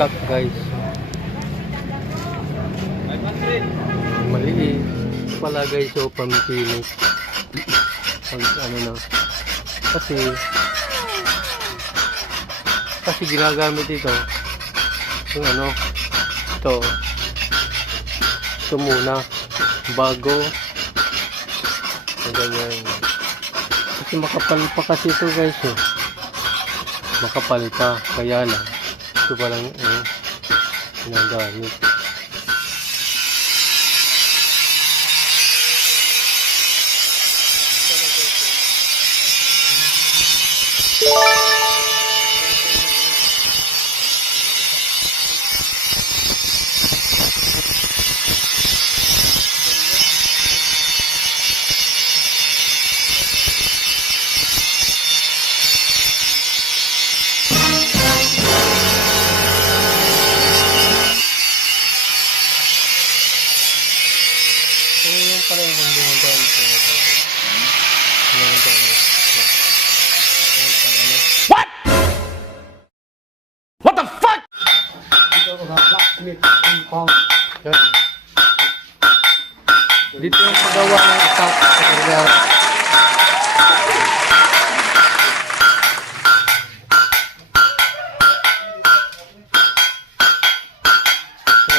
stock guys. Maliit pala guys, so pamipili pag ano na, kasi ginagamit ito yung ano, ito muna bago ganyan, kasi makapal pa kasi ito guys makapal pa, kaya lang ito pa lang ginagamit. What? What the fuck? Dito yung paggawa ng stock sa kanila.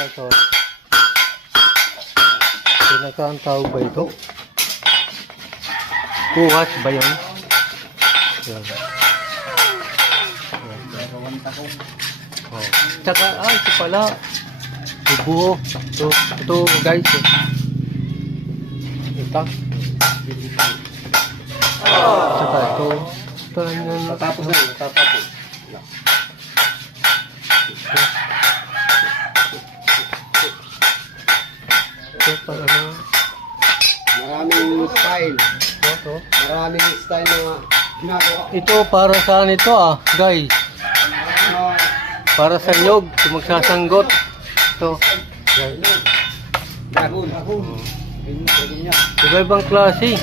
Ito. Pinaka ang tawag ba ito? Kuhas ba yun? Yan. Oh. Tsaka, ito pala. Buo. Ito guys. Ito. Tsaka ito. Ito lang. Natapos na, natapos. Ito pa ano. Maraming style. Ito. Maraming style na ginagawa. Ito para saan ito guys? Para sa nyog, kung magsasanggot. Ito. Guys. Dahon. Iba-ibang klase.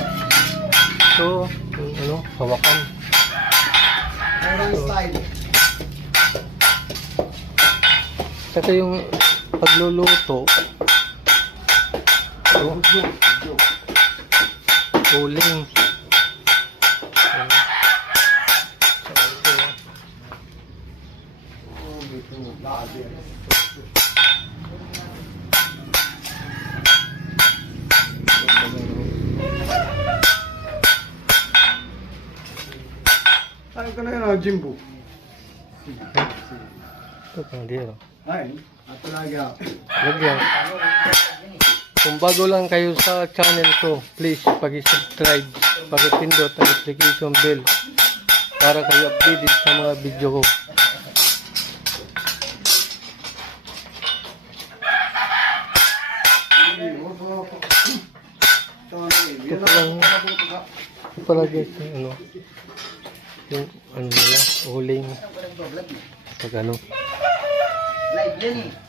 Ito, yung ano, hawakan. Maraming style. Saka yung pagluluto. Ito. Uling. Ano ka na yun, Jimbo? Ito pang dito. Ay, talaga. Lagyan. Kung bago lang kayo sa channel ko, please pag-subscribe, pag-pindot ang notification bell para kayo updated sa mga video ko. Ito pala guys, yung ano nila, uling pag ano. Live yan eh.